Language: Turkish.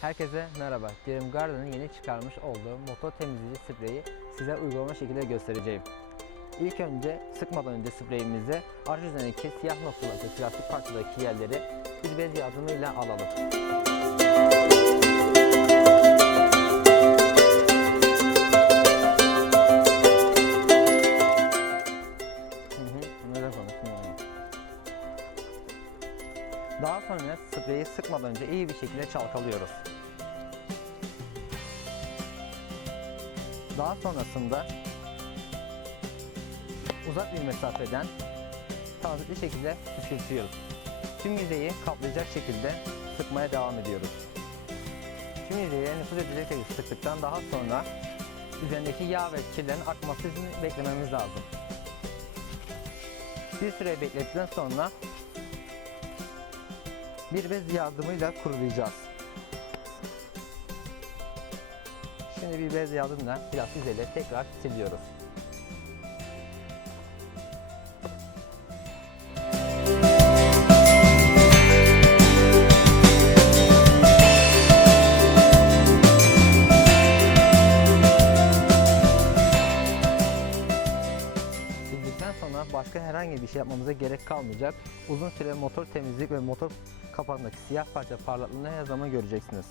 Herkese merhaba. Dream Garden'ın yeni çıkarmış olduğu motor temizleyici spreyi size uygulama şekilde göstereceğim. İlk önce sıkmadan önce spreyimizi arş üzerindeki siyah noktalardaki plastik parçadaki yerleri bir bez yardımıyla alalım. Daha sonra spreyi sıkmadan önce iyi bir şekilde çalkalıyoruz. Daha sonrasında uzak bir mesafeden tazikli şekilde püskürtüyoruz. Tüm yüzeyi kaplayacak şekilde sıkmaya devam ediyoruz. Tüm yüzeye nüfuz edecek şekilde sıktıktan daha sonra üzerindeki yağ ve kirlerin akması için beklememiz lazım. Bir süre bekledikten sonra bir bez yardımıyla kurulayacağız. Şimdi bir bez yardımıyla biraz yüzeyle tekrar siliyoruz. Sonra başka herhangi bir şey yapmamıza gerek kalmayacak. Uzun süre motor temizlik ve motor kapağındaki siyah parça parlaklığını her zaman göreceksiniz.